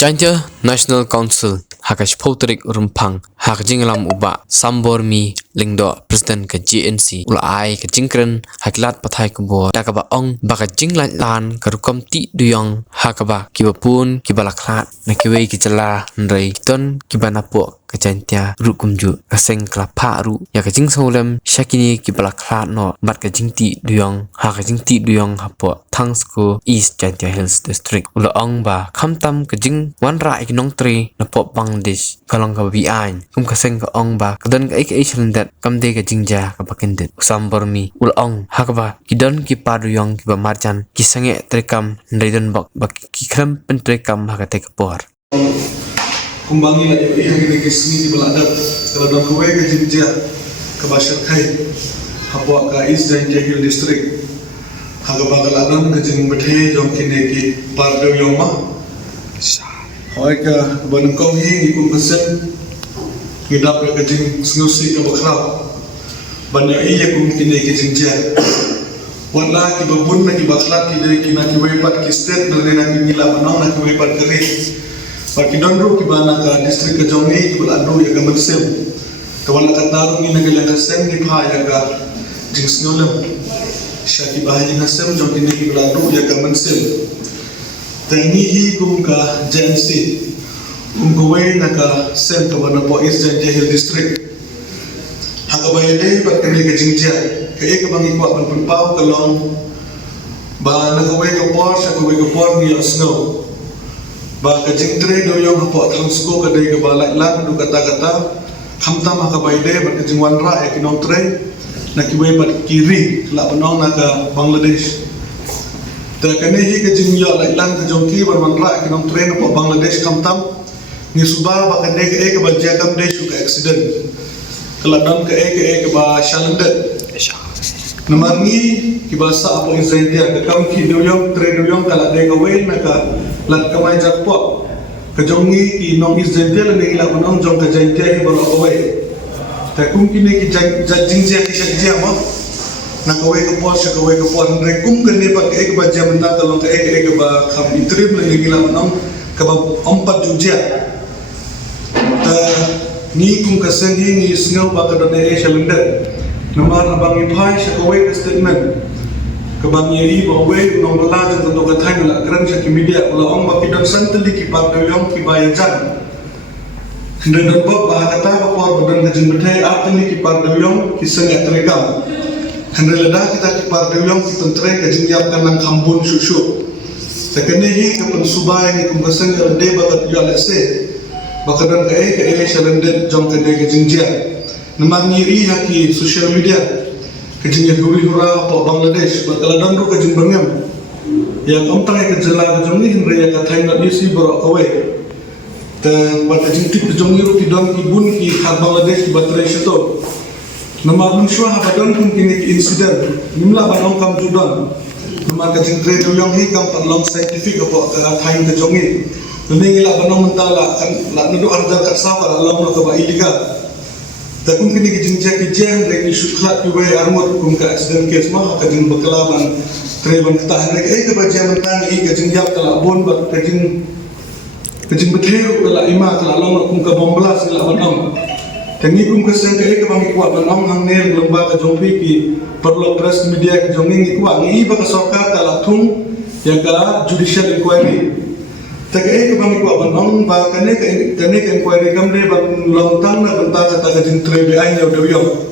Jaintia National Council hakash potrik rumpang hak jinglam uba sambor mi lingdo president ke GNC ulai ke jingkren haklat pathai kubo takaba ong baka jinglan lan karukom ti duyong hakaba kibapun kibalaklat nakiwe kicela ndrei ton kibanapo ke jaintia rukumju kaseng klapa ru ya ke jing solem shakini kibalaklat no bat ke jingti duyong hak jingti duyong hapo Thangsku East Jaintia Hills District ula ong ba khamtam ke jing wanra ikinong tri na pop Bangladesh kalong ka bian kum kaseng ka ong ba kadan ka ik islandat kamde ka jingja ka bakendet sambor mi ula ong hakaba kidon ki paduyong ki ba marjan ki sange trekam ndaidon bak ki kram pen trekam hakate ka por kumbangi la yo iya gini kisni di beladat kalau dan kowe ke jingja ke Bashar Khai hapwa ka East Jaintia Hill District haga bakal adam ke jing bethe jong kine ki pardo yoma hoy ka ban ko hi ni kum pesen ngidap ke jing snusi ke bakra banya iya kum kine ki jingja wala ki babun na ki baklat ki de ki na ki wepat ki state na na ki nila banong na ki wepat keri Bagi donro ki bana ka distrik ke jongi ki balado ya ka mansem kawala ka tarung ni nagalang kasem ni pa ya ka jingsnolem syaki bahani nasem jong ni ki balado ya ka mansem tani hi kum ka JNC kum gowe na ka sem ka bana po East Jaintia Hill District hakabayade pat kani ka jingja ka ek bangi ko ban pau ka long ba na gowe ka por sa gowe ka por ni snow ba ka jingtre do yong hapo Thangsku ka dei ka balak lang do kata-kata khamta ma ka baide ba ka jingwan ra e kinong tre na kiwe bat kiri la panong na ka Bangladesh ta kane hi ka jingyo la lang ka jongki ba man ra e kinong tre na po Bangladesh khamtam ni suba ba ka dei ka e ka ba jakam desh ka accident kala dam ka e ka ba shalandet namarni kibasa apo Jaintia ka kam ki doyong tre doyong kala de ka wen na ka lat kamay jakpo ka jongi ki nong is Jaintia la nila banong jong ka Jaintia hi baro away ta kum ki ne ki jingja ki shakja mo na ka we ka po sha ka we ka po re kum ka ne pa ek ba jam na ka long ka ek ba kham itrib la nila banong ka ba ompat jujia ta ni kum ka sengi ni sngau ba ka do ne shalendet Namar abang ipai syakawai ke statement Kabang yeri bahawa nong bela jang tentu kathai nolak keren syaki media Ula ong baki dan santeli ki pardoyong ki bayajan Hendak dan bab bahak kata bakuar badan kajing betai Arteli ki pardoyong ki sengat terekam Hendak ledah kita ki pardoyong ki tentre kajing yapkan nang kambun syuk-syuk Sekene kapan subay ni kumkaseng yalade bagat yalase Bakadan ke syalendet jong kene kajing jia Namar ngiri haki social media kajing ya huri-hura apa Bangladesh bakal dan ru kajing bangam yang omtang ya kejela kajing ni hindra ya katain nak diisi barak kawe dan buat kajing tip kajing ni ru kidang kibun ki khad Bangladesh ki baterai syuto namar mungsyua habadan pun kini ki insiden nimla banong kam judan namar kajing tre duyong hi kam long scientific apa katain kajing ni Nengila banong mentala kan nak nudu arda kat sawar alam lo kaba iliga Takun kini kijingja kijang reki syukhat kiwe armut kum ka accident case mah kajing bekelaban treban ketahan reki ke baja mentang i kajing yap kala bon bat kajing betheru kala ima kala long kum ka bombelas kala banong tangi kum keseng ke bangi kuat banong hang nel lomba ka jongpi ki perlu press media ka jongni ni kuat ngi ba ka sorka kala tung ya ka judicial inquiry Takai ke bangi kuat banong ba kane ke inquiry kamde ba lontang na benta kata kajing trebe ai yo doyong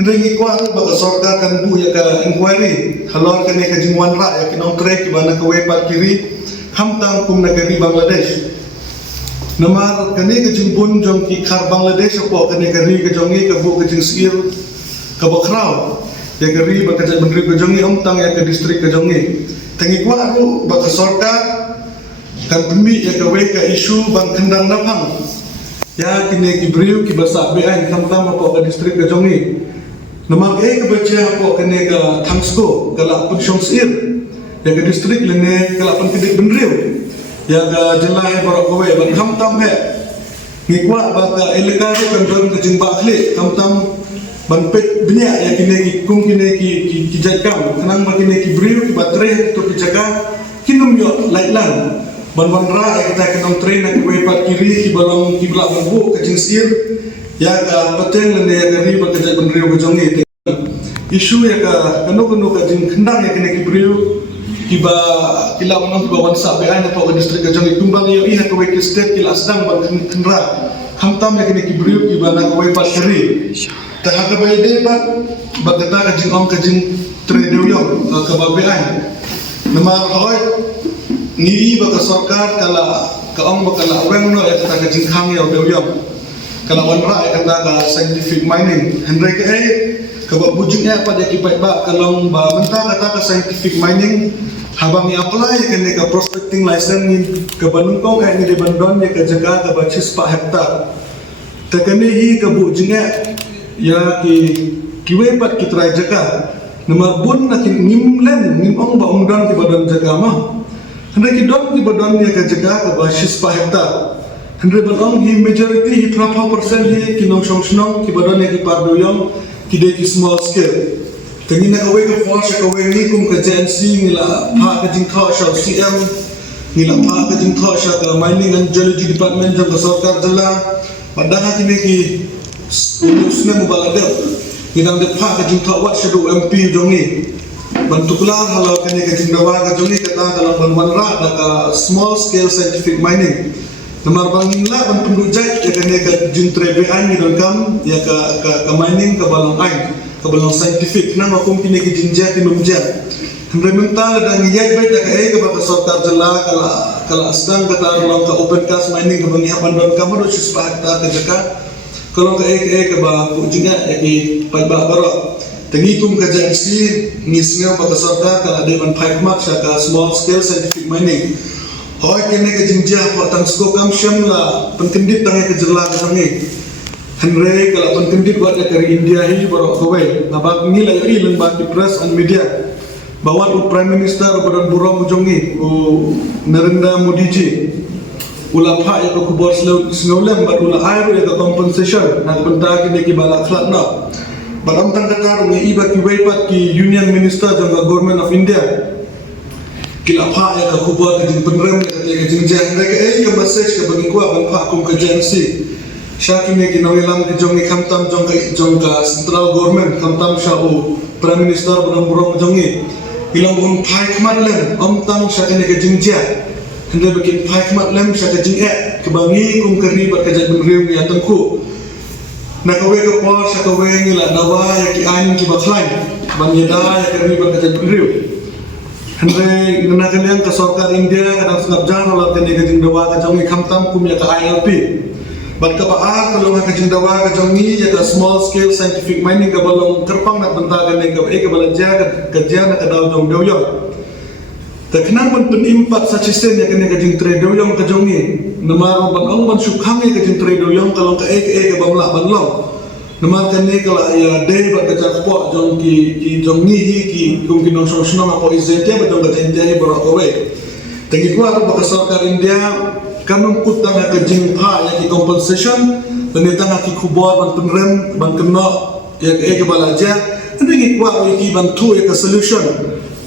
hendengi kuat ba ka sorka kan bu ya ka inquiry halor kane kajing wanra ya kinong tre ki bana ka wepat kiri hamtang kum negeri Bangladesh namar kane kajing bun jong ki khar Bangladesh po kane kari ka jongi ka bu kajing sir ka bakrau ya kari ba kajing menteri ka jongi omtang ya ka distrik ka jongi tangi kuat ru ba ka sorka kan pembi ya kawe ka isu bang kendang napang ya kini kibriu ki basa bean kam-kam apa ka distrik ka jongi namang ke baca apa kene ka Thangsku kala pun sir ya ka distrik lene kala pun kedik benriu ya ka jelai barak kawe bang kam-tam he ngikwa ba ka elekaru kan don ka jimba khli kam-tam ban pet benya ya kini ki kum kini ki jakam kenang ba kini kibriu ki batre to ki jaka kinum yo laitlan ban ra kita kenong train nak we pat kiri ki balong ki belak bu ke jingsir ya ka pateng le ya kari ba ke ban riu ke jongi isu ya ka kanu ka jing kendang ya kene ki beriu ki ba kila unang ba wan sa be ana pa distrik ke jongi tumbang yo iha ke we ki state kila sedang ban kendra hamtam ya kene ki beriu ki ba nak we pat kiri ta ha ka ba de ba kata ka jing ong ka jing trade yo ka ba be ai nama hoy ni ba ka sarkar kala ka ong ba kala weng no ya kata ka jing khang yo yo kala wan ra ya kata ka scientific mining hendrai ke ka ba bujing ya pada ki ba kalong ba menta kata ka scientific mining habang ni apply ka ni ka prospecting license ni ka banungkong ni de bandon ya ka jaga ka ba 6 hektar ta kani hi ka bujing ya ki we pat ki try jaga nomor bun na kin nim ong ba ungdan ki badan jaga ma hendrai ki don ki badan ya ka jaga ka ba 6 hektar hendrai ban hi majority hi 30% hi ki nong shong ki badan ya ki pardo yong ki de ki small scale tengi na ka we ka force ka we ni kum ka JNC ngila pa ka jing thaw sha CM ngila pa ka jing thaw sha ka mining and geology department jang ka sarkar jala padahal kini ki usne mubalade ngidang de pa ka jing thaw wat sha do MP jongi bantuklar halau kini ka jing dawa ka jongi kata dalam ban ra da ka small scale scientific mining nomor bangin la ban pendujai ya kini ka jing trebe ai ni kam ya ka mining ka balong ai ka balong scientific nang akum kini ki jing ja kinumja hendrai mental dan ngiyai bai da ka ba ka sarkar jala kala asdang kata long ka open cast mining ka bangi hapan don kamero sispa ta ka jaka kalau ke ba jinga ya ki pai ba baro tengi kum ka jansi ngisnga ba ka sarkar kala de ban pai mak sha ka small scale scientific mining hoy kene ka jingja ko tang sko kam sham la penkendit tang ke jela ka tangi hendrai kala penkendit wa da dari India hi baro kowe na ba ni la yi leng ba ki press and media bawa tu prime minister badan burong mujongi Narendra Modi ji ula pha ya ko kubor snolem ba ula air ya ka compensation na benda kini ki bala khlat na badam tang kata ni iba ki wei pat ki union minister jang government of India kila pha ya ka kubor ka jing penrem ya ka jing jang ka ka message ka bagi kwa ban pha kum ka JNC syaki ni ki nawilam ki jong ni khamtam jong ka central government khamtam sha o prime minister badam burong jongi ilang bun phai khmat lem om tang syaki ni ka jing ja hendai bikin phai khmat lem syaki jing ke bangi kum keri ba ka jang riu ya tengku na ka we ka por sa ka we ni la dawa ya ki ain ki bakhlain ban yada ya keri ba ka jang riu hendai ngena kalian ka sarkar India kadang sengap jang la ka ni ka jing dawa ka jang ni khamtam kum ya ka ILP bat ka ba kalau ka jing dawa ka jang ni ya ka small scale scientific mining ka balong kerpang nak benta ka ni ka balanja ka jana ka daw jong dew yo ta kenang ban penimpat sa chisen ya kene ka jing trade dew yong ka jong ni namar ban ong ban sukhang ka jing trade dew yong kalau ka bamla ban long namar ka ni kala ya de ba ka jak po jong ki jong ni hi ki kum ki no so sno ko izete ba jong ka jente bro ko we tengi ko aro ba ka sarkar India kanong kutang ka jing pha ya ki compensation penitang ki kubor ban penrem ban keno ya ka balaja tengi ko aro ki ban tu ya ka solution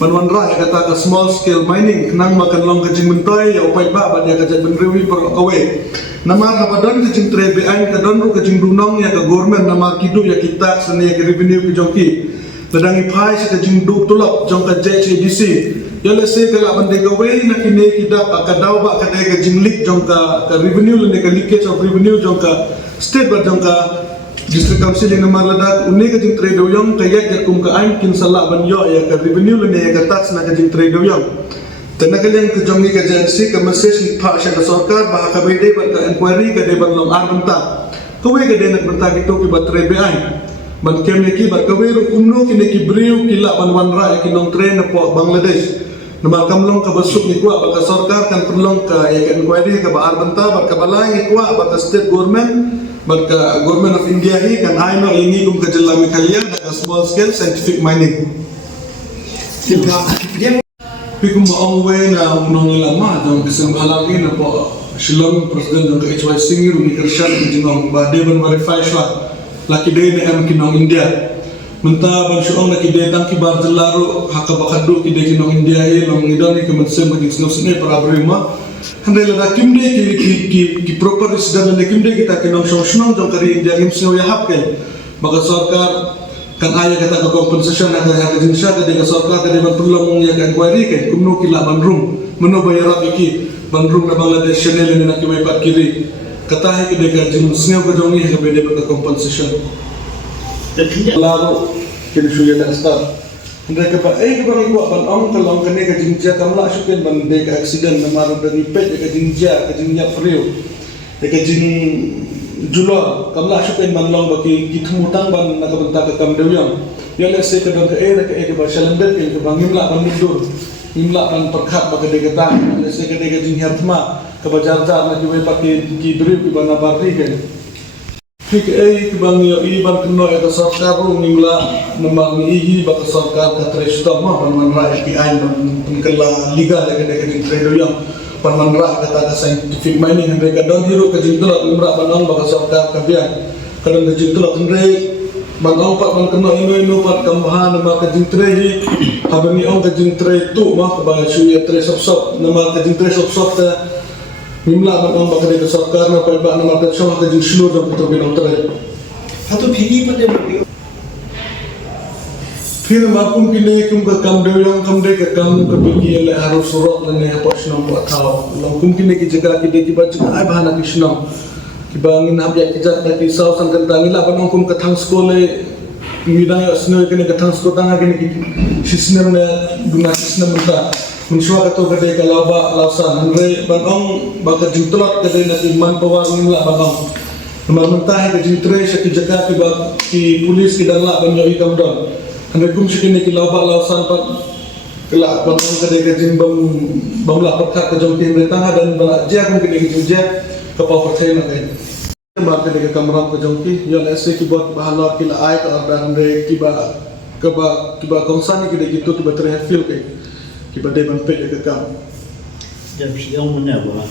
ban ra ya kata ka small scale mining nang makan long ka jing mentoy ya upai ba ya ka jat benrewi bro ko we namar ka badon ka jing trebe ain ka don ka jing dunong ya ka government namar kidu ya kita sene ya revenue ki jongki ladang ipai sa ka jing du tulok jong ka JHDC yale se ka laban de ka we na kine kita ka daw ba ka de ka jing lik jong ka revenue le ka leakage of revenue jong ka state ba jong ka district council yang namar ladak une ka jing trade yong ka ya kum ka ain kin sala ban yo ya ka revenue le ne ka tax na ka jing trade yong tenakalian ke jongi ka JNC ka message pha sha ka sarkar ba ka bede ba ka inquiry ka de ban long benta ko we ka de nak benta ki to ki ba trebe ai ban kem ki ba ka we ru kumno ki ne ki briu ki la ban ra ki nong train na po Bangladesh nama kamlong ka basuk ni kwa ba ka sarkar kan perlong ka ya ka inquiry ka ba benta ba ka balai ni kwa ba ka state government ba ka government of India hi kan ai no ini kum ka jilla mi kalian da small scale scientific mining pikum ba ong we na unong lama jong kisem halagi na po Shillong president jong HY Singh ru ni kershan jinong ba de ban verify shwa laki de ne am kinong India menta ban shuong na ki de tang ki bar jelaru hakka bakadu ki de kinong India ye long idoni ke mensem ba jing sne para brima Handai lada kimde ki properties dan lada kimde kita kenong senong jong kari India kimsino ya hapken. Maka sarkar kan ayah kata ke compensation ada harga jinsya kade ke sarkar kade berpeluang ya kan inquiry kan kumno kila manrum meno bayarat iki manrum na Bangladesh channel ni nak kibai pat kiri kata hai kade ka jinsnya ko jongi ke bede ke compensation. Lalu kini suya nak start. Handai ke pat ke bang ko ban ong kalong kane ka jinsya kamla syuken ban de ka accident na maru dari pet ka jinsya freo ka jin Julo, kamla syupen manlong bagi kitmutang ban nakabenta ke kamdewyang. Yang lese ke don ke ba shalembet ke bang ngimla ban mundur. Ngimla ban perkhat bagi degetan. Lese ke dege jing hertma ke bajarjar na kiwe pakai ki drip ban abari ke. Fik ke bang yo i ban keno eta sarkar ngimla nembang i ba sarkar ka trestop ma ban rakyat ki ai ban kala liga dege jing tredoyang. Panmanra kata scientific mining mereka don hero ke jingtulak imra banong baka sarkar kabian kadang ke jingtulak andre banong pat ban kena ino pat kambahan nama ke jingtre hi habani ong ke jingtre tu mah ke ba suya tre sop nama ke jingtre sop ta mimla banong baka de sarkar na pa ba nama ke song ke jingslo jam putu binong tre satu phigi pada फिर माकुम की नहीं कुम का कम देवयंग कम दे के कम कभी की ले हारो सुरत लेने है पक्षनों को अथाओ लंकुम की नहीं की जगह की दे की बात जगह आए बहाना किशनों की बांगिन हम या की जात की साव संकट दांगिला बनों कुम कथांग स्कोले मिदाय असनो के ने कथांग स्को तांगा के ने की शिस्ने ने दुना शिस्ने मुता मुनशवा का तो कदे का लावा लावसा नंरे बनों बाका जिंतलत कदे ने की मन पवार मिला बनों हमार मनता है कि जिंतरे शकी जगह की बात की पुलिस की दंगला बन्यो ही कम done Handai kum sikini ki lawa lausan pat kelak bangun ke dega jing bamla perkat ke jom tim retanga dan bala dia kum kini ki je ke pau pertai na kai ba ke dega kamram ke jom ki yo lese ki buat bahala ki la ai ka arda handai ki ba konsani ki degi tu ba tre feel kai ki ba de ban pe ke kam jam siang mana ba